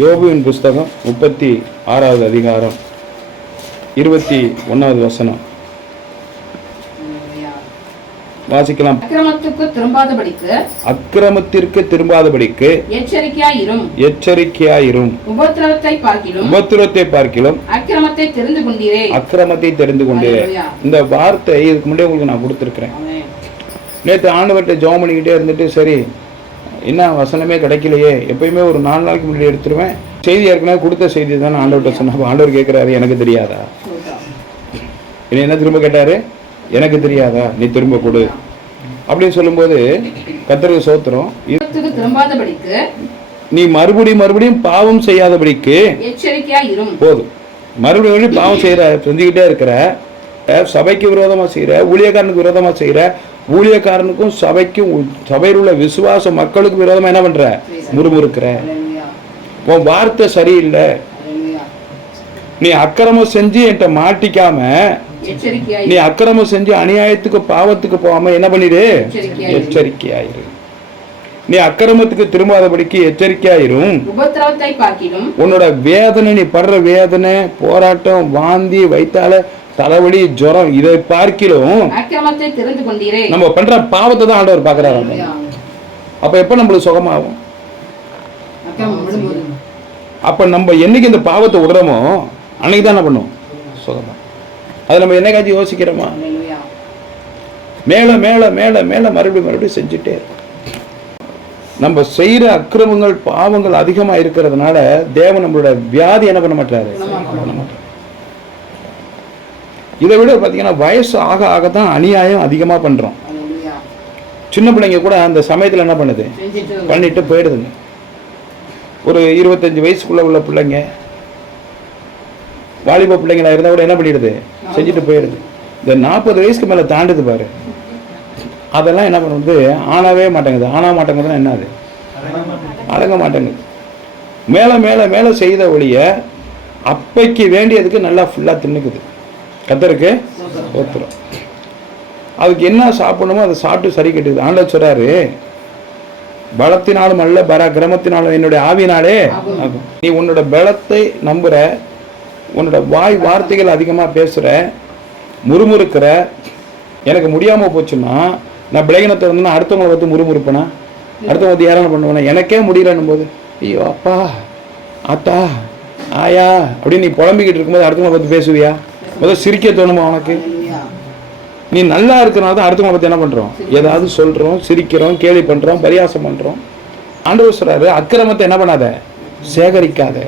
யோபுவின் புஸ்தகம் முப்பத்தி ஆறாவது அதிகாரம் இருபத்தி ஒன்றாவது வசனம். வாசிக்கலாம். அக்கிரமத்துக்கு திரும்பாதபடிக்கு அக்கிரமத்திற்கு திரும்பாதபடிக்கு எச்சரிக்கையாய் இரும் எச்சரிக்கையாயிரும். உபத்திரவத்தை பார்க்கிலும் உபத்திரத்தை பார்க்கிலும் அக்கிரமத்தை தெரிந்து கொண்டீரே. அக்கிரமத்தை தெரிந்து கொண்டே அல்லேலூயா. இந்த வார்த்தை இதுக்கு முன்னாடி உங்களுக்கு நான் கொடுத்துருக்கிறேன். நேற்று ஆண்டவர்கிட்ட ஜெபம் பண்ணிக்கிட்டே இருந்துட்டு சரி என்ன வசனமே கிடைக்கலையே எப்பயுமே ஒரு நாலு நாளைக்கு முன்னாடி எடுத்துருவேன். செய்தி ஏற்கனவே கொடுத்த செய்தி தானே ஆண்டவர்கிட்ட சொன்னா ஆண்டவர் கேட்குறாரு எனக்கு தெரியாதா? இனி என்ன திரும்ப கேட்டாரு? எனக்கு தெரியாதா? நீ திரும்ப கொடு. அப்படின்னு சொல்லும்போது கத்தருக்கு சோத்திரம் திரும்பாதபடிக்கு நீ மறுபடியும் மறுபடியும் பாவம் செய்யாதபடிக்கு போதும். மறுபடியும் மறுபடியும் பாவம் செய்கிற செஞ்சுக்கிட்டே இருக்கிற சபைக்கு விரோதமா செய்கிற ஊழியக்காரனுக்கு விரோதமா செய்கிற ஊழியக்காரனுக்கும் சபைக்கும் சபையில் உள்ள விசுவாச மக்களுக்கு விரோதமா என்ன பண்ற முறுமுறுக்கிற. உன் வார்த்தை சரியில்லை. நீ அக்கிரமம் செஞ்சு என்கிட்ட மாட்டிக்காம நீ அக்கிரமம் செஞ்சு அநியாயத்துக்கு பாவத்துக்கு போகாம என்ன பண்ணிடு எச்சரிக்கையாயிரு. நீ அக்கிரமத்துக்கு திரும்பாதபடிக்கு எச்சரிக்கையாயிரும் உன்னோட வேதனை நீ படுற வேதனை போராட்டம் வாந்தி வைத்தால தலைவலி ஜுரம் இதை பார்க்கிலும் நம்ம பண்ற பாவத்தை தான் ஆண்டவர் பார்க்கறாரு அல்லேலூயா. அப்ப எப்ப நம்மளுக்கு சுகமாகும்? அப்ப நம்ம என்னைக்கு இந்த பாவத்தை விடுறோமோ அன்னைக்கு தான் என்ன பண்ணுவோம்? சுகமா. அது நம்ம என்னைக்காச்சும் யோசிக்கிறோமா. மேல மேல மேல மேல மறுபடியும் மறுபடியும் செஞ்சுட்டே இருக்கும். நம்ம செய்யற அக்கிரமங்கள் பாவங்கள் அதிகமா இருக்கிறதுனால தேவன் நம்மளோட வியாதி என்ன பண்ண மாட்டாரு? பண்ண மாட்டாரு. இதை விட பார்த்தீங்கன்னா வயசு ஆக ஆக தான் அநியாயம் அதிகமா பண்றோம். அல்லேலூயா. சின்ன பிள்ளைங்க கூட அந்த சமயத்துல என்ன பண்ணுது? பண்ணிட்டு போயிடுதுங்க. ஒரு இருபத்தஞ்சு வயசுக்குள்ள உள்ள பிள்ளைங்க வாலிப பிள்ளைங்களா இருந்தா கூட என்ன பண்ணிடுது? செஞ்சுட்டு போயிடுது. இந்த நாற்பது வயசுக்கு மேல தாண்டுது பாரு. அதெல்லாம் என்ன பண்ணுது? ஆனாவே மாட்டேங்குது. ஆனா மாட்டேங்குதுன்னா என்னது அடங்க மாட்டேங்குது. மேல மேல மேல செய்த ஒழிய அப்பைக்கு வேண்டியதுக்கு நல்லா ஃபுல்லா தின்னுக்குது. கத்தருக்கு ஒத்துரும் அதுக்கு என்ன சாப்பிடணுமோ அதை சாப்பிட்டு சரி கட்டுது ஆண்டவர் சொல்றாரு பலத்தினாலும் அல்ல பராக்கிரமத்தினாலும் என்னுடைய ஆவினாலே நீ உன்னோட பலத்தை நம்புற உன்னோட வாய் வார்த்தைகள் அதிகமாக பேசுகிற முறுமுறுக்கிற எனக்கு முடியாமல் போச்சுன்னா நான் பிளகினத்தை வந்து நான் அடுத்தவங்களை வந்து முறுமுறுப்பேனா? அடுத்தவங்க வந்து யாரும் பண்ணுவேனா? எனக்கே முடியலன்னும் போது ஐயோ அப்பா ஆத்தா ஆயா அப்படின்னு நீ புலம்பிக்கிட்டு இருக்கும்போது அடுத்தவங்களை பார்த்து பேசுவியா? முதல் சிரிக்க தோணுமா உனக்கு? நீ நல்லா இருக்கிறனால தான் அடுத்தவங்களை பற்றி என்ன பண்ணுறோம் ஏதாவது சொல்கிறோம் சிரிக்கிறோம் கேலி பண்ணுறோம் பரியாசம் பண்ணுறோம் ஆண்டவர் சொல்கிறாரு அக்கிரமத்தை என்ன பண்ணாத? சேகரிக்காத.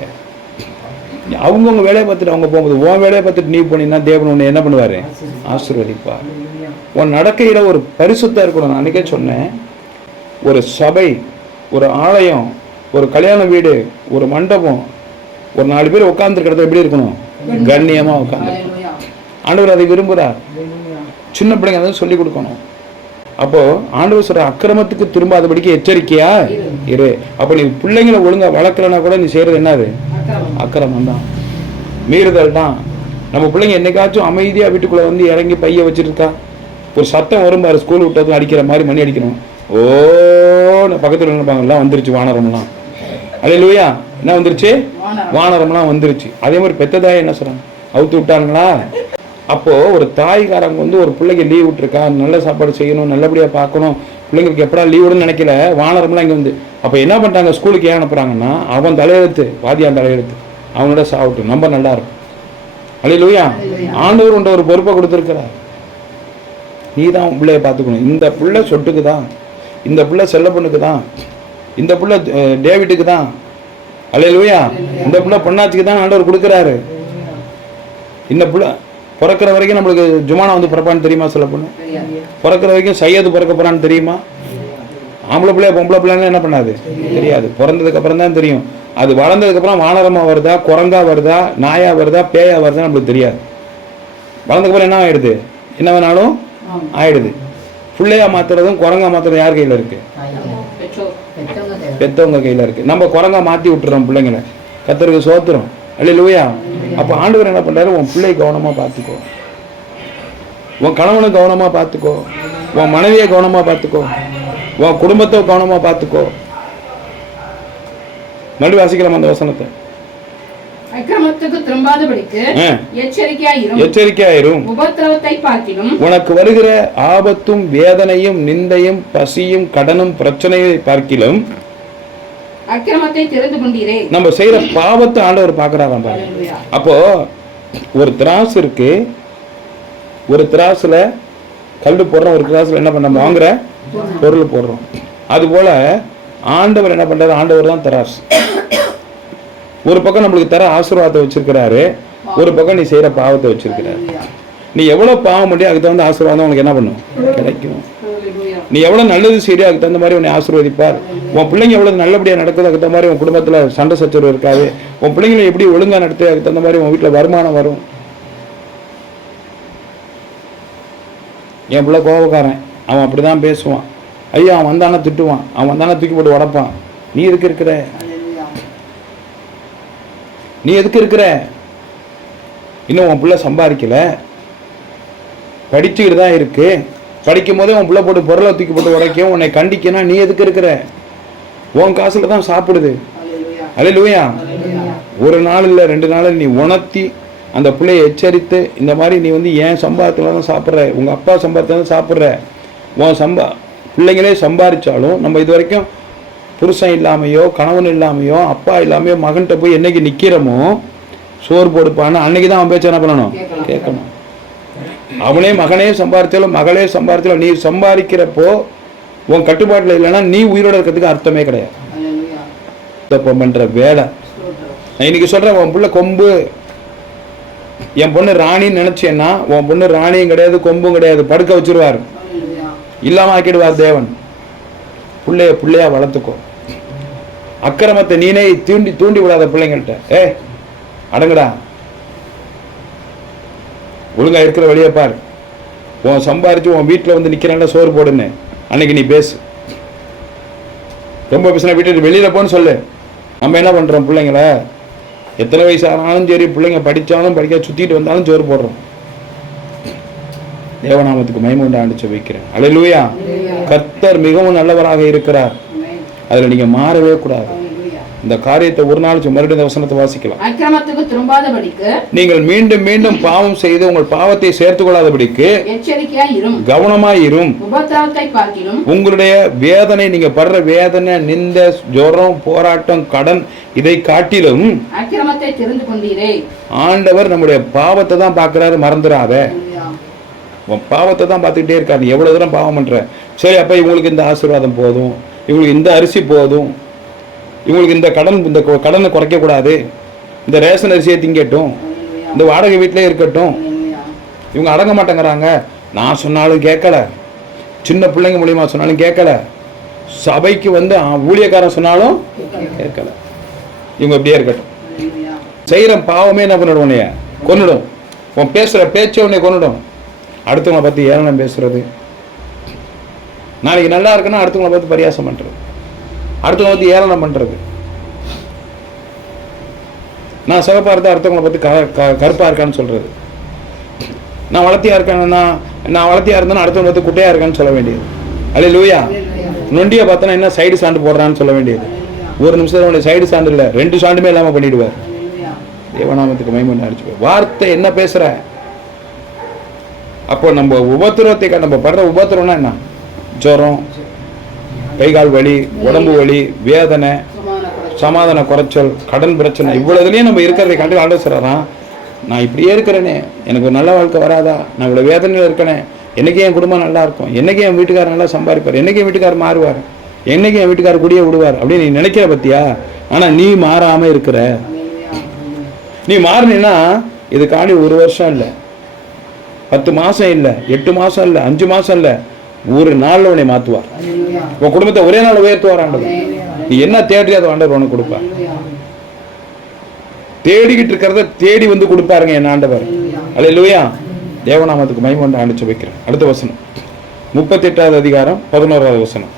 அவங்கவுங்க வேலையை பார்த்துட்டு அவங்க போகும்போது உன் வேலையை பார்த்துட்டு நீ போனீங்கன்னா தேவன் உன்னை என்ன பண்ணுவாரு? ஆசீர்வதிப்பார். உன் நடக்கையில் ஒரு பரிசுத்தம் இருக்கணும். நான் அன்னைக்கே சொன்னேன். ஒரு சபை ஒரு ஆலயம் ஒரு கல்யாண வீடு ஒரு மண்டபம் ஒரு நாலு பேர் உட்காந்துருக்கிறத எப்படி இருக்கணும்? கண்ணியமாக உட்காந்துருக்கணும் ஆண்டவர் அதை விரும்புகிறார். சின்ன பிள்ளைங்க அதை சொல்லி கொடுக்கணும். அப்போ ஆண்டவர் சொல்ற அக்கிரமத்துக்கு திரும்பாதபடிக்கு எச்சரிக்கையா? இரு. அப்போ நீ பிள்ளைங்களை ஒழுங்கா வளர்க்கலனா கூட நீ செய்யறது என்னது? அக்கிரமம். தான். மீறுதல் தான். நம்ம பிள்ளைங்க என்னைக்காச்சும் அமைதியா வீட்டுக்குள்ள வந்து இறங்கி பைய வச்சிருக்கா? ஒரு சத்தம் வரும் பாரு ஸ்கூல் விட்டதும் அடிக்கிற மாதிரி மணி அடிக்கணும். ஓன்னு பக்கத்துல நினைப்பாங்க எல்லாம் வந்துருச்சு வானரம்லாம். அல்லையா என்ன வந்துருச்சு? வானரம். வானரம்லாம் வந்துருச்சு. அதே மாதிரி பெத்ததாய் என்ன சொல்றாங்க? அவுத்து விட்டாங்களா? அப்போ ஒரு தாய்காரங்க வந்து ஒரு பிள்ளைக்கு லீவ் விட்டுருக்கா? நல்ல சாப்பாடு செய்யணும் நல்லபடியா பார்க்கணும். பிள்ளைங்களுக்கு எப்படா லீவ் விடுன்னு நினைக்கல. வானரம்லாம் இங்க வந்து. அப்ப என்ன பண்றாங்க? ஸ்கூலுக்கு ஏன் அனுப்புறாங்கன்னா அவன் தலையெழுத்து வாதியான் தலையெழுத்து. அவனோட சாப்பிட்டு நம்ம நல்லா இருக்கும். அல்லையா ஆண்டவர் உண்ட ஒரு பொறுப்பை கொடுத்துருக்கிறார். நீ தான் பிள்ளைய பார்த்துக்கணும். இந்த பிள்ளை சொட்டுக்கு தான். இந்த பிள்ளை செல்ல பொண்ணுக்கு தான். இந்த பிள்ளை டேவிட்டுக்கு தான். அல்லையா இந்த பிள்ளை பொண்ணாச்சிக்கு தான் ஆண்டவர் கொடுக்குறாரு. இந்த பிள்ளை பிறக்கிற வரைக்கும் நம்மளுக்கு ஜுமானா வந்து பிறப்பான்னு தெரியுமா சொல்ல பொண்ணு. பிறக்கிற வரைக்கும் சையது பிறக்க போறான்னு தெரியுமா? ஆம்பளை பிள்ளைய பொம்பளை பிள்ளைன்னு என்ன பண்ணாது? தெரியாது. பிறந்ததுக்கு அப்புறம் தான் தெரியும். அது வளர்ந்ததுக்கு அப்புறம் வானரமா வருதா குரங்கா வருதா நாயா வருதா பேயா வருதா நம்மளுக்கு தெரியாது. வளர்ந்ததுக்கு அப்புறம் என்ன ஆயிடுது? என்ன வேணாலும். ஆயிடுது. பிள்ளையா மாத்துறதும் குரங்கா மாத்துறதும் யார் கையில இருக்கு? பெற்றோர். பெத்தவங்க கையில இருக்கு. நம்ம குரங்கா மாத்தி விட்டுறோம் பிள்ளைங்களை. கத்தருக்கு சோத்துறோம் அல்லையா அப்ப ஆண்டவர் என்ன பண்றாரு? உன் பிள்ளையை கவனமா பார்த்துக்கோ. உன் கணவனை கவனமா பார்த்துக்கோ. உன் மனைவியை கவனமா பார்த்துக்கோ. உன் குடும்பத்தை கவனமா பார்த்துக்கோ. மறுபடியும் வாசிக்கலாம் அந்த வசனத்தை. எச்சரிக்கையாயிரும். உனக்கு வருகிற ஆபத்தும் வேதனையும் நிந்தையும் பசியும் கடனும் பிரச்சனையை பார்க்கிலும் அக்கிரமத்தை தெரிந்து கொண்டீரே. நம்ம செய்யற பாவத்தை ஆண்டவர் பார்க்கறாராம் பாருங்க. அப்போ ஒரு திராசு இருக்கு. ஒரு திராசுல கல் போடுறோம். ஒரு திராசுல என்ன பண்ண வாங்குற பொருள் போடுறோம். அது போல ஆண்டவர் என்ன பண்றாரு? ஆண்டவர் தான் திராசு. ஒரு பக்கம் நம்மளுக்கு தர ஆசீர்வாதத்தை வச்சிருக்கிறாரு. ஒரு பக்கம் நீ செய்யற பாவத்தை வச்சிருக்கிறாரு. நீ எவ்வளவு பாவம் பண்ணி அதுக்கு தகுந்த ஆசீர்வாதம் உனக்கு என்ன பண்ணும்? கிடைக்கும். நீ எவ்வளோ நல்லது செய்யறியோ அதுக்கு தகுந்த மாதிரி உன்னை ஆசீர்வதிப்பார். உன் பிள்ளைங்க எவ்வளோ நல்லபடியாக நடக்குது அதுக்கு தகுந்த மாதிரி உன் குடும்பத்தில் சண்டை சச்சரவு இருக்காது. உன் பிள்ளைங்களை எப்படி ஒழுங்கா நடத்து அதுக்கு தகுந்த மாதிரி உன் வீட்டில் வருமானம் வரும். என் பிள்ளை கோபக்காரன் அவன் அப்படிதான் பேசுவான். ஐயா அவன் வந்தானே திட்டுவான். அவன் வந்தானே தூக்கி போட்டு உடப்பான். நீ எதுக்கு இருக்கிற? நீ எதுக்கு இருக்கிற? இன்னும் உன் பிள்ளை சம்பாதிக்கல. படிச்சுக்கிட்டு தான் இருக்கு. படிக்கும் போதே உன் பிள்ளை போட்டு பொருளை தூக்கி போட்டு உடைக்கும் உன்னை கண்டிக்கணும் நீ எதுக்கு இருக்கிற உன் காசுல தான் சாப்பிடுது. அல்லேலூயா அல்லேலூயா. ஒரு நாள் இல்லை ரெண்டு நாள் நீ உணர்த்தி அந்த பிள்ளையை எச்சரித்து இந்த மாதிரி நீ வந்து ஏன் சம்பாதத்தில் தான் சாப்பிட்ற உங்கள் அப்பா சம்பாதத்தில் தான் சாப்பிட்ற உன் சம்பா பிள்ளைங்களே சம்பாதிச்சாலும் நம்ம இது வரைக்கும் புருஷன் இல்லாமையோ கணவன் இல்லாமையோ அப்பா இல்லாமையோ மகன்கிட்ட போய் என்னைக்கு நிற்கிறோமோ சோறு போடுப்பான்னு அன்னைக்கு தான் அவன் பேச்ச என்ன பண்ணணும். கேட்கணும் அவனே மகனே சம்பாதிச்சாலும் மகளே சம்பாதிச்சாலும் நீ சம்பாதிக்கிறப்போ உன் கட்டுப்பாட்டில் இல்லைன்னா நீ உயிரோட இருக்கிறதுக்கு அர்த்தமே கிடையாது. இப்போ பண்ணுற வேலை. நான் இன்னைக்கு சொல்றேன் உன் புள்ள கொம்பு. என் பொண்ணு ராணின்னு நினைச்சேன்னா உன் பொண்ணு ராணியும் கிடையாது கொம்பும் கிடையாது படுக்க வச்சிருவார். அல்லேலூயா. இல்லாம ஆக்கிடுவார் தேவன். புள்ளைய புள்ளையா வளர்த்துக்கோ. அக்கிரமத்தை நீனே தூண்டி தூண்டி விடாத பிள்ளைங்கள்ட்ட. ஏ அடங்குடா. ஒழுங்கா இருக்கிற வழியை பார். உன் சம்பாரிச்சு உன் வீட்டில் வந்து நிக்கிறேன்ல சோறு போடுன்னு. அன்னைக்கு நீ பேசு. ரொம்ப பேசினா வீட்டுக்கு வெளியில போன்னு சொல்லு. நம்ம என்ன பண்றோம் பிள்ளைங்கள? எத்தனை வயசு ஆனாலும் சரி பிள்ளைங்க படிச்சாலும் படிக்க சுத்திட்டு வந்தாலும் சோறு போடுறோம். தேவநாமத்துக்கு மகிமை உண்டாண்டு வைக்கிறேன் அல்லேலூயா கர்த்தர் மிகவும் நல்லவராக இருக்கிறார். அதுல நீங்க மாறவே கூடாது. இந்த காரியத்தை ஒரு நாள் மறுபடியும் இந்த வசனத்தை வாசிக்கலாம். அக்கிரமத்துக்கு திரும்பாதபடிக்கு நீங்கள் மீண்டும் மீண்டும் பாவம் செய்து உங்கள் பாவத்தை சேர்த்துக் கொள்ளாதபடிக்கு எச்சரிக்கையாயிரும் கவனமாயிரும் உபத்திரவத்தை பார்க்கிலும் உங்களுடைய வேதனை நீங்க படுற வேதனை நிந்த ஜுரம் போராட்டம் கடன் இதை காட்டிலும் அக்கிரமத்தை தெரிந்து கொண்டீரே. ஆண்டவர் நம்முடைய பாவத்தை தான் பார்க்கறாரு மறந்துடாத. உன் பாவத்தை தான் பார்த்துக்கிட்டே இருக்காரு. நீ எவ்வளவு தூரம் பாவம் பண்ற? சரி அப்ப இவங்களுக்கு இந்த ஆசீர்வாதம் போதும். இவங்களுக்கு இந்த அரிசி போதும். இவங்களுக்கு இந்த கடன் இந்த கடனை குறைக்க கூடாது இந்த ரேஷன் அரிசியை திங்கட்டும். இந்த வாடகை வீட்டிலே இருக்கட்டும். இவங்க அடங்க மாட்டேங்கிறாங்க. நான் சொன்னாலும் கேட்கல. சின்ன பிள்ளைங்க மூலியமாக சொன்னாலும் கேட்கல. சபைக்கு வந்து ஊழியக்காரன் சொன்னாலும் கேட்கல. இவங்க இப்படியே இருக்கட்டும். செய்கிற பாவமே என்ன பண்ணிடும் உன்னைய? கொன்னுடும். உன் பேசுகிற பேச்சே உன்னை கொண்டுடும் அடுத்தவங்களை பற்றி ஏளனம் பேசுறது. நாளைக்கு நல்லா இருக்குன்னா அடுத்தவங்களை பார்த்து பரியாசம் பண்ணுறது அடுத்தவங்க வந்து ஏளனம் பண்ணுறது நான் சிவப்பாக இருந்தால் அடுத்தவங்களை பற்றி க க- இருக்கான்னு சொல்கிறது நான் வளர்த்தியா இருக்கேன்னா நான் வளர்த்தியா இருந்தேன்னா அடுத்தவங்க பற்றி குட்டையாக இருக்கான்னு சொல்ல வேண்டியது. அல்ல லூயா நொண்டியை பார்த்தனா என்ன சைடு சாண்டு போடுறான்னு சொல்ல வேண்டியது. ஒரு நிமிஷம் சைடு சாண்டு இல்லை ரெண்டு சாண்டுமே இல்லாமல் பண்ணிவிடுவார் அல்லேலூயா. தேவநாமத்துக்கு மைமன் அடிச்சு வார்த்தை என்ன பேசுகிற அப்போ நம்ம உபத்திரத்தை நம்ம படுற உபத்திரம்னா என்ன? ஜுரம் கை கால் வலி உடம்பு வலி வேதனை சமாதான குறைச்சல். கடன் பிரச்சனை இவ்வளவுலயும் நம்ம இருக்கிறதை கண்டு ஆண்டு சொல்றான் நான் இப்படியே இருக்கிறேனே எனக்கு ஒரு நல்ல வாழ்க்கை வராதா? நான் இவ்வளோ வேதனையில் இருக்கனே என்னைக்கு என் குடும்பம் நல்லா இருக்கும்? என்னைக்கு என் வீட்டுக்காரர் நல்லா சம்பாதிப்பார்? என்னைக்கு என் வீட்டுக்காரர் மாறுவார்? என்னைக்கு என் வீட்டுக்காரர் குடியே விடுவார்? அப்படின்னு நீ நினைக்கிற பத்தியா? ஆனால் நீ மாறாமல் இருக்கிற. நீ மாறினா இதுக்காண்டி ஒரு வருஷம் இல்லை. பத்து மாதம் இல்லை எட்டு மாதம் இல்லை அஞ்சு மாதம் இல்லை ஒரு நாள்ல உன்னை அல்லேலூயா. உன் குடும்பத்தை ஒரே நாள் உயர்த்துவார் ஆண்டவர். நீ என்ன தேடி அதை ஆண்டவர் உனக்கு கொடுப்பார். தேடிக்கிட்டு இருக்கிறத தேடி வந்து கொடுப்பாருங்க என் ஆண்டவர். அல்ல இல்லையா தேவநாமத்துக்கு மகிமண்டு அனுப்பிச்சு வைக்கிறேன் அடுத்த வசனம். முப்பத்தெட்டாவது அதிகாரம் பதினோராவது வசனம்.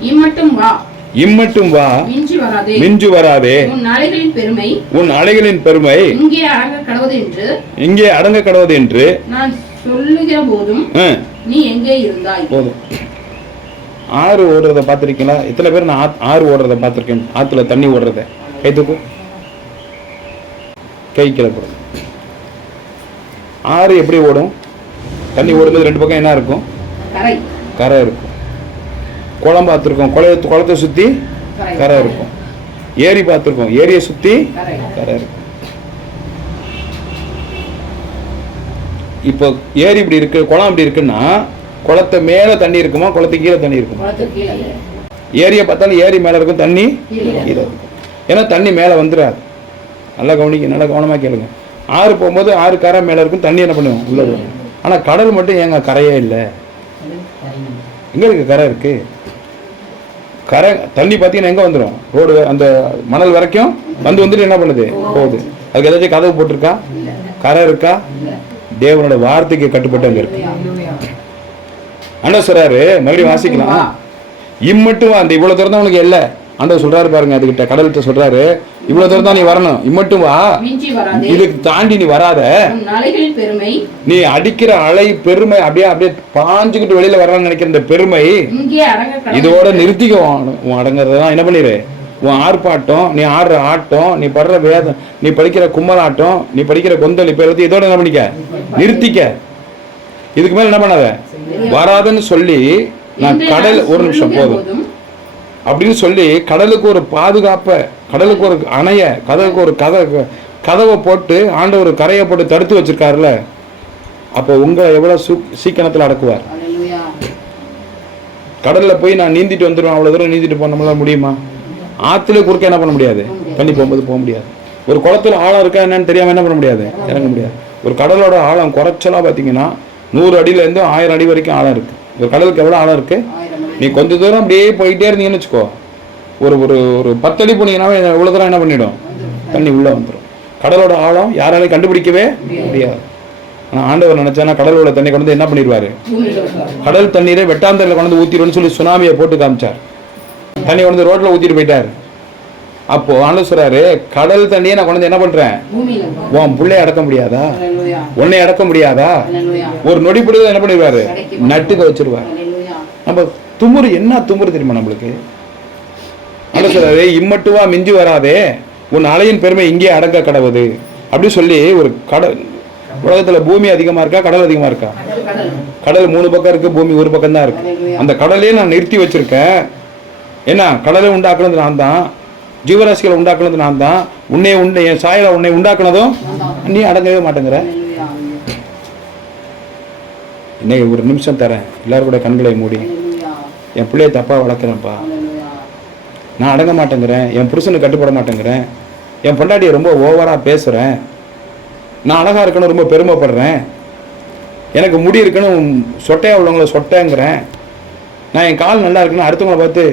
இம்மட்டும் வா. இம்மட்டும் வா. மிஞ்சி வராதே. மிஞ்சு வராதே. உன் நாளைகளின் பெருமை உன் அலைகளின் பெருமை இங்கே அடங்க கடவுது என்று நான் சொல்லுகிற போதும் நீ எங்கே இருந்தாய்? போதும். ஆறு ஓடுறத பார்த்துருக்கீங்களா? எத்தனை பேர் நான் ஆறு ஓடுறத பார்த்துருக்கேன்? ஆற்றுல தண்ணி ஓடுறத. கை தூக்கு கை போடு. ஆறு எப்படி ஓடும்? தண்ணி ஓடும்போது ரெண்டு பக்கம் என்ன இருக்கும்? கரை. கரை இருக்கும். குளம் பார்த்துருக்கோம். குளத்தை குளத்தை சுற்றி கரை. இருக்கும். ஏரி பார்த்துருக்கோம். ஏரியை சுற்றி கரை இருக்கும். இப்போ ஏரி இப்படி இருக்கு குளம் இப்படி இருக்குன்னா குளத்தை மேலே தண்ணி இருக்குமா குளத்துக்கு கீழே தண்ணி இருக்குமா? ஏரியை பார்த்தாலும் ஏரி மேலே இருக்கும் தண்ணி கீழே இருக்கும். ஏன்னா தண்ணி மேலே வந்துடாது நல்லா கவனிக்க நல்லா கவனமாக கேளுங்க. ஆறு போகும்போது ஆறு கரை மேலே இருக்கும் தண்ணி என்ன பண்ணுவோம் உள்ள வரும் ஆனால் கடல் மட்டும் ஏங்க கரையே இல்லை? எங்கே இருக்கு கரை இருக்கு? கரை தண்ணி பார்த்தீங்கன்னா எங்கே வந்துடும் ரோடு அந்த மணல் வரைக்கும் வந்து வந்துட்டு என்ன பண்ணுது? போகுது. அதுக்கு ஏதாச்சும் கதவு போட்டிருக்கா? கரை இருக்கா? தேவனோட வார்த்தைக்கு கட்டுப்பட்டு அங்கே இருக்கு. ஆண்டவர் சொல்றாரு மறுபடியும் வாசிக்கலாம். இம்மட்டும்? அந்த இவ்வளவு தூரம் தான் உனக்கு இல்லை. ஆண்டவர் சொல்றாரு பாருங்க அதுகிட்ட கடல்கிட்ட சொல்றாரு. இவ்வளவு தூரம் தான் நீ வரணும். இம்மட்டும் வா இதுக்கு தாண்டி நீ வராத. நீ அடிக்கிற அலை பெருமை அப்படியே அப்படியே பாஞ்சுக்கிட்டு வெளியில வரலாம்னு நினைக்கிற இந்த பெருமை இதோட நிறுத்திக்க. உன் அடங்குறதெல்லாம் என்ன பண்ணிரு? உன் ஆர்ப்பாட்டம் நீ ஆடுற ஆட்டம் நீ படுற வேதம் நீ படிக்கிற கும்மலாட்டம் நீ படிக்கிற கொந்தளிப்பு எல்லாத்தையும் இதோட என்ன பண்ணிக்க? நிறுத்திக்க. இதுக்கு மேல என்ன பண்ணாத? வராதுன்னு சொல்லி நான் கடல் ஒரு நிமிஷம் போதும். அப்படின்னு சொல்லி கடலுக்கு ஒரு பாதுகாப்பை கடலுக்கு ஒரு அணைய கடலுக்கு ஒரு கதை கதவை போட்டு ஆண்டவர் கரையை போட்டு தடுத்து வச்சிருக்காருல்ல அப்போ உங்க எவ்வளவு சூ சீக்கிரத்தில் அடக்குவார். கடல்ல போய் நான் நீந்திட்டு வந்துடுவேன் அவ்வளவு தூரம் நீந்திட்டு போனோம்லாம் முடியுமா? ஆத்துல குறுக்க என்ன பண்ண முடியாது? தண்ணி போகும்போது போக முடியாது. ஒரு குளத்துல ஆழம் இருக்கா என்னன்னு தெரியாம என்ன பண்ண முடியாது? இறங்க முடியாது. ஒரு கடலோட ஆழம் குறைச்சலா பாத்தீங்கன்னா நூறு அடியில இருந்து ஆயிரம் அடி வரைக்கும் ஆழம் இருக்கு. ஒரு கடலுக்கு எவ்வளவு ஆழம் இருக்கு? ஆயிரம் மணி நீ கொஞ்ச தூரம் அப்படியே போயிட்டே இருந்தீங்கன்னு வச்சுக்கோ. ஒரு ஒரு ஒரு பத்தடி போனீங்கன்னா இவ்வளோ தூரம் என்ன பண்ணிடும்? தண்ணி உள்ளே வந்துடும் கடலோட ஆழம் யாராலையும் கண்டுபிடிக்கவே முடியாது. ஆனால் ஆண்டவர் நினைச்சானா கடலோட தண்ணி கொண்டு என்ன பண்ணிடுவாரு. கடல் தண்ணீரை வெட்டாந்தரில் கொண்டு ஊற்றிடுன்னு சொல்லி சுனாமியை போட்டு காமிச்சார். தண்ணி கொண்டு வந்து ரோட்டில் ஊற்றிட்டு போயிட்டார். அப்போ ஆண்டவர் சொல்றாரு கடல் தண்ணியை நான் கொண்டு என்ன பண்றேன். உன் பிள்ளைய அடக்க முடியாதா? உன்னை அடக்க முடியாதா? ஒரு நொடி பொழுது என்ன பண்ணிடுவாரு? நட்டுக்க வச்சிருவார். நம்ம துமுறு என்ன துமுறு தெரியுமா நம்மளுக்கு? அல்ல சொல்றாரு இம்மட்டுவா மிஞ்சி வராதே உன் அலையின் பெருமை இங்கே அடங்க கடவுது. அப்படி சொல்லி ஒரு கடல் உலகத்துல பூமி அதிகமா இருக்கா கடல் அதிகமா இருக்கா? கடல் மூணு பக்கம் இருக்கு பூமி ஒரு பக்கம் தான் இருக்கு அந்த கடலையே நான் நிறுத்தி வச்சிருக்கேன். என்ன கடலை உண்டாக்குனது நான் தான் ஜீவராசிகளை உண்டாக்குனது நான் தான் உன்னை உன்னை என் சாயலை உன்னை உண்டாக்குனதும் நீ அடங்கவே மாட்டேங்கிற. இன்னைக்கு ஒரு நிமிஷம் தரேன் எல்லாரும் கூட கண்களை மூடி. என் பிள்ளைய தப்பாக வளர்க்குறேன்ப்பா. நான் அடங்க மாட்டேங்கிறேன் என் புருஷனுக்கு கட்டுப்பட மாட்டேங்கிறேன். என் பொண்டாட்டியை ரொம்ப ஓவராக பேசுகிறேன் நான் அழகாக இருக்கணும் ரொம்ப பெருமைப்படுறேன். எனக்கு முடி இருக்கணும் சொட்டையாக உள்ளவங்கள சொட்டைங்கிறேன். நான் என் கால் நல்லா இருக்குன்னு அடுத்தவங்களை பார்த்து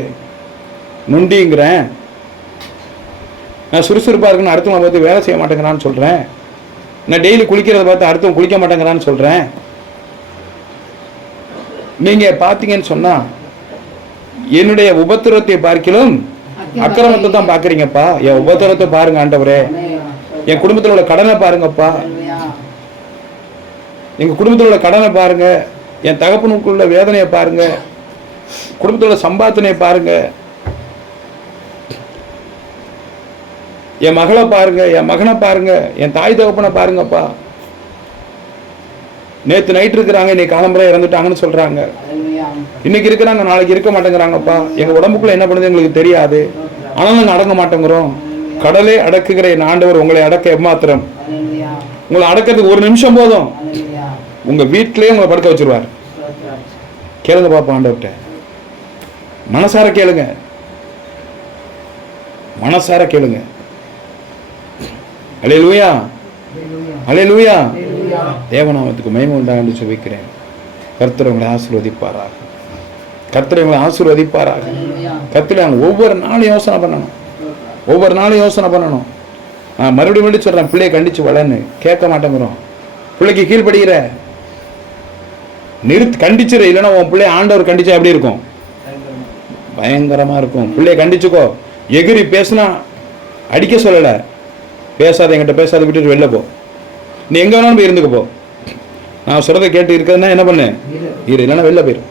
நுண்டிங்கிறேன். நான் சுறுசுறுப்பாக இருக்குன்னு அடுத்தவங்களை பார்த்து வேலை செய்ய மாட்டேங்கிறான்னு சொல்கிறேன் நான் டெய்லி குளிக்கிறத பார்த்து அடுத்தவங்க குளிக்க மாட்டேங்கிறான்னு சொல்கிறேன் நீங்கள் பார்த்தீங்கன்னு சொன்னால் என்னுடைய உபத்திரத்தை பார்க்கிலும் அக்கிரமத்தை தான் பார்க்குறீங்கப்பா. என் உபத்திரத்தை பாருங்க ஆண்டவரே. என் குடும்பத்தில் உள்ள கடனை பாருங்கப்பா. எங்கள் குடும்பத்தில் உள்ள கடனை பாருங்க. என் தகப்பனுக்குள்ள வேதனையை பாருங்க. குடும்பத்தில் உள்ள சம்பாத்தனையை பாருங்கள் என் மகளை பாருங்க என் மகனை பாருங்க என் தாய் தகப்பனை பாருங்கப்பா. நேத்து நைட் இருக்கிறாங்க இன்னைக்கு காலம்பரை இறந்துட்டாங்கன்னு சொல்றாங்க. இன்னைக்கு இருக்கிறாங்க நாளைக்கு இருக்க மாட்டேங்கிறாங்கப்பா. எங்க உடம்புக்குள்ள என்ன பண்ணுது எங்களுக்கு தெரியாது. ஆனால் நாங்கள் அடங்க மாட்டேங்கிறோம். கடலே அடக்குகிற என் ஆண்டவர் உங்களை அடக்க எம்மாத்திரம். உங்களை அடக்கிறதுக்கு ஒரு நிமிஷம் போதும். உங்க வீட்டிலேயே உங்களை படுக்க வச்சிருவார். கேளுங்க பாப்பா ஆண்டவர்கிட்ட. மனசார கேளுங்க. மனசார கேளுங்க. அலே லூயா அலே லூயா தேவநாமத்துக்கு மகிமை உண்டாக சொல்லிக்கிறேன். கர்த்தர் உங்களை ஆசீர்வதிப்பாராக. கர்த்தர் உங்களை ஆசீர்வதிப்பாராக. கர்த்தர் நாங்கள் ஒவ்வொரு நாளும் யோசனை பண்ணணும். ஒவ்வொரு நாளும் யோசனை பண்ணணும். நான் மறுபடியும் மறுபடியும் சொல்கிறேன் பிள்ளையை கண்டிச்சு வளன்னு கேட்க மாட்டேங்கிறோம். பிள்ளைக்கு கீழ்ப்படுகிற நிறுத்து கண்டிச்சிரு இல்லைன்னா உன் பிள்ளை ஆண்டவர் கண்டிச்சா எப்படி இருக்கும்? பயங்கரமா இருக்கும். பிள்ளைய கண்டிச்சுக்கோ. எகிரி பேசுனா அடிக்க சொல்லலை. பேசாத என்கிட்ட பேசாத விட்டுட்டு வெளில போ. நீ எங்க வேணாலும் போய் இருந்துக்க போ. நான் சொல்றதை கேட்டு இருக்கிறதுனா என்ன பண்ணு? இரு. இல்லைன்னா வெளில போயிரு.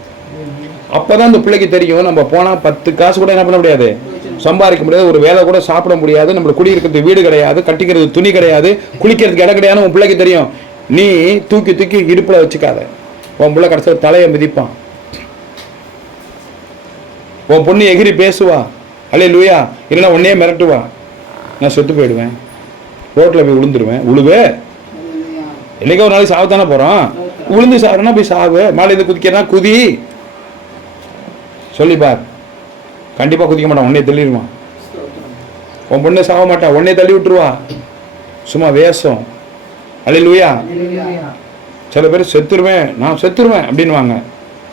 அப்பதான் அந்த பிள்ளைக்கு தெரியும் நம்ம போனா பத்து காசு கூட என்ன பண்ண முடியாது? சம்பாதிக்க முடியாது ஒரு வேலை கூட சாப்பிட முடியாது நம்மளுக்கு குடியிருக்கிறது வீடு கிடையாது கட்டிக்கிறது துணி கிடையாது குளிக்கிறதுக்கு இடம் கிடையாது உன் பிள்ளைக்கு தெரியும். நீ தூக்கி தூக்கி இடுப்பில் வச்சுக்காத. உன் பிள்ளை கடைசியில் தலையை மிதிப்பான். உன் பொண்ணு எகிரி பேசுவா. அல்லே லூயா இல்லைன்னா உன்னையே மிரட்டுவா. நான் செத்து போயிடுவேன். ரோட்டில் போய் விழுந்துருவேன் உழுவே? என்னைக்கோ ஒரு நாளைக்கு சாவத்தானே போகிறோம் விழுந்து சாகுறனா போய் சாவு. மாலையில் குதிக்கிறனா குதி. சொல்லி பார். கண்டிப்பாக குதிக்க மாட்டான். உன்னே தள்ளிடுவான். உன் பொண்ணு சாக மாட்டா. உன்னே தள்ளி விட்டுருவா. சும்மா வேஷம். அல்லே லூயா சில பேர் செத்துருவேன். நான் செத்துருவேன் அப்படின்வாங்க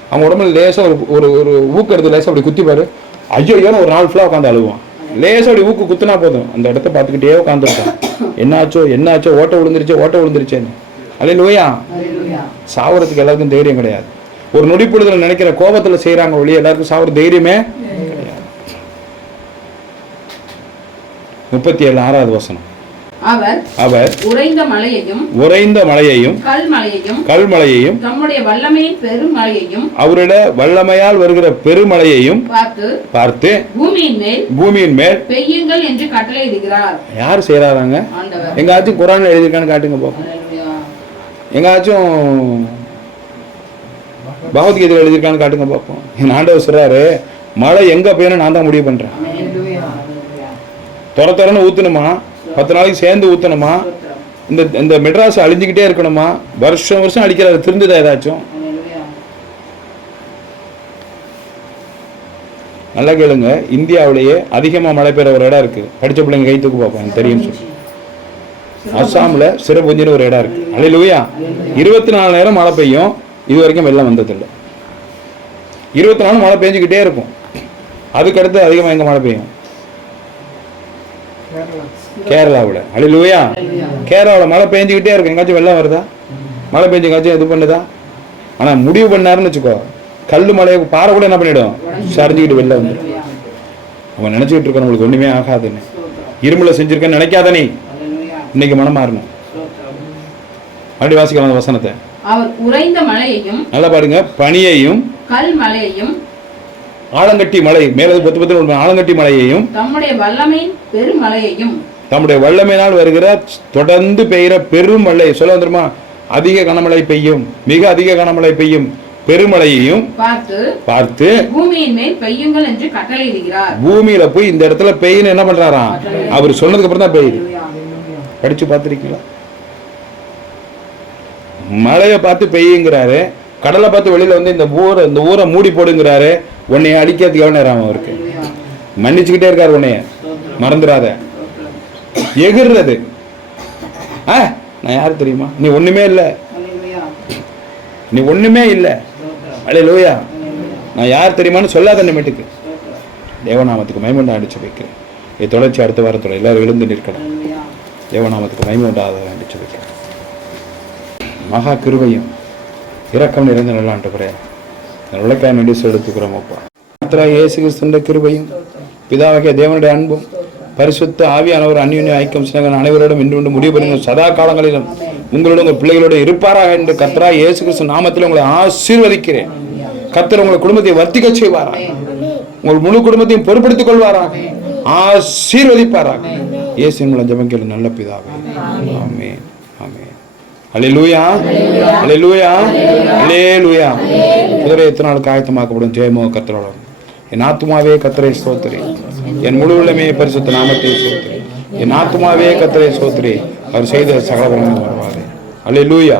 அவங்க உடம்புல லேசாக ஒரு ஒரு ஊக்கிறது லேசாக அப்படி குத்திப்பார். ஐயோ ஐயோன்னு ஒரு நாள் ஃபுல்லாக உட்காந்து அழுவான். அப்படி ஊக்கு குத்துனா போதும். அந்த இடத்த பார்த்துக்கிட்டே உட்காந்துருக்கான் என்னாச்சோ என்னாச்சோ ஓட்ட விழுந்துருச்சே ஓட்ட விழுந்துருச்சேன்னு. அல்ல லோயா சாவறதுக்கு எல்லாருக்கும் தைரியம் கிடையாது. ஒரு நொடிப்பொழுதுல நினைக்கிற கோபத்தில் செய்கிறாங்க ஒழிய எல்லாருக்கும் சாவர தைரியமே முப்பத்தி ஏழு ஆறாவது வசனம். அவர் அவர் உறைந்த மலையையும் உறைந்த மலையையும் கல்மலையையும் கல்மலையையும் தம்முடைய வல்லமையின் பெருமலையையும் அவருட வல்லமையால் வருகிற பெருமழையையும் பார்த்து பார்த்து பூமியின் மேல் பூமியின் மேல் பெய்யுங்கள் என்று கட்டளையிடுகிறார் யார் ஆண்டவர். எங்காச்சும் குரான் எழுதியிருக்கான்னு காட்டுங்க பார்ப்போம் அல்லேலூயா. எங்காச்சும் பகவத்கீதையில் எழுதியிருக்கான்னு காட்டுங்க பார்ப்போம் என் ஆண்டவர் சொல்றாரு மழை எங்க பெய்யணும் நான் தான் முடிவு பண்றேன். துற துறன்னு ஊத்தணுமா? பத்து நாளைக்கு சேர்ந்து ஊற்றணுமா இந்த இந்த மெட்ராஸ் அழிஞ்சுக்கிட்டே இருக்கணுமா? வருஷம் வருஷம் அடிக்கிறாரு திருந்துதா ஏதாச்சும்? நல்லா கேளுங்க இந்தியாவிலேயே அதிகமாக மழை பெய்கிற ஒரு இடம் இருக்கு. படிச்ச பிள்ளைங்க கை தூக்கு பார்ப்போம் தெரியும் சொல்லி. அஸ்ஸாம்ல சிறப்புஞ்சின்னு ஒரு இடம் இருக்கு. அலையிலுயா? இருபத்தி நாலு நேரம் மழை பெய்யும். இது வரைக்கும் வெள்ளம் வந்ததில்லை. இருபத்தி நாலு மழை பெஞ்சுக்கிட்டே இருக்கும். அதுக்கடுத்து அதிகமாக எங்கே மழை பெய்யும்? கேரளாவில். அலையிலுயா கேரளாவில் மழை பெஞ்சுக்கிட்டே இருக்கும் எங்காச்சும் வெள்ளம் வருதா? மழை பெஞ்சு எங்காச்சும் இது பண்ணுதா? ஆனால் முடிவு பண்ணாருன்னு வச்சுக்கோ. கல் மலையை பாறை கூட என்ன பண்ணிடும்? சரிஞ்சுக்கிட்டு வெளில வந்துடும். அவன் நினச்சிக்கிட்டு இருக்க நம்மளுக்கு ஒன்றுமே ஆகாதுன்னு. இரும்புல செஞ்சிருக்கேன்னு நினைக்காத நீ. இன்னைக்கு மனம் மாறணும். மறுபடியும் வாசிக்கலாம் அந்த வசனத்தை. அவர் உறைந்த மலையையும் நல்லா பாருங்க. பனியையும் கல்மலையையும் ஆலங்கட்டி மலை மேலது பத்து பத்து ஆலங்கட்டி மலையையும் தம்முடைய வல்லமையின் பெருமலையையும் தம்முடைய வல்லமையினால் வருகிற தொடர்ந்து பெய்கிற பெருமழை சொல்ல வந்துருமா? அதிக கனமழை பெய்யும் மிக அதிக கனமழை பெய்யும் பெருமழையையும் பார்த்து பூமியில போய் இந்த இடத்துல பெய்யுன்னு என்ன பண்றாராம்? அவர் சொன்னதுக்கு அப்புறம் தான் பெய்யுது. படிச்சு பார்த்துருக்கீங்களா? மழையை பார்த்து பெய்யுங்கிறாரு. கடலை பார்த்து வெளியில வந்து இந்த ஊரை இந்த ஊரை மூடி போடுங்கிறாரு. உன்னைய அடிக்கிறதுக்கு எவ்வளோ நேரம் அவருக்கு? மன்னிச்சுக்கிட்டே இருக்காரு உன்னைய. மறந்துடாத. எகிர்றது. ஆ நான் யார் தெரியுமா? நீ ஒண்ணுமே இல்லை. நீ ஒண்ணுமே இல்லை. அலே லோயா நான் யார் தெரியுமான்னு சொல்லாத நிமிட்டுக்கு தேவநாமத்துக்கு மைமண்டா அடிச்சு வைக்கிறேன். இது தொடர்ச்சி அடுத்த வாரத்தோட எல்லாரும் எழுந்து நிற்கணும். தேவநாமத்துக்கு மைமண்டாத அடிச்சு வைக்கிறேன். மகா கிருபையும் இரக்கம் நிறைந்த நல்லாண்டு உழைக்காய் நடி செலுத்துக்கிறோம் அப்பா. கர்த்தரா இயேசு கிறிஸ்துவின் கிருபையும் பிதாவாகிய தேவனுடைய அன்பும் பரிசுத்த ஆவியானவர் அந்நிய ஐக்கியம் சினங்கள் அனைவரோடும் இன்று உண்டு முடிவு பண்ணுங்கள் சதா காலங்களிலும் உங்களோட உங்கள் பிள்ளைகளோட இருப்பாராக என்று கத்தரா இயேசு கிறிஸ்து நாமத்தில் உங்களை ஆசீர்வதிக்கிறேன். கத்தர் உங்கள் குடும்பத்தை வர்த்திக்க செய்வாராக. உங்கள் முழு குடும்பத்தையும் பொறுப்படுத்திக் கொள்வாராக. ஆசீர்வதிப்பாராக. இயேசு மூலம் ஜெபங்கள் நல்ல பிதாவே. லூயா அலே லூயா அல்லேலூயா அல்லேலூயா குதிரை எத்தனை நாளுக்கு காயத்தமாக்கப்படும் ஜெயமோ கத்தரோட என் ஆத்மாவே கத்தரை சோத்திரி என் முழு உள்ளமே பரிசுத்த நாமத்தை சோத்திரி என் ஆத்மாவே கத்தரை சோத்திரி அவர் செய்த சகல வருவாரு. அல்லேலூயா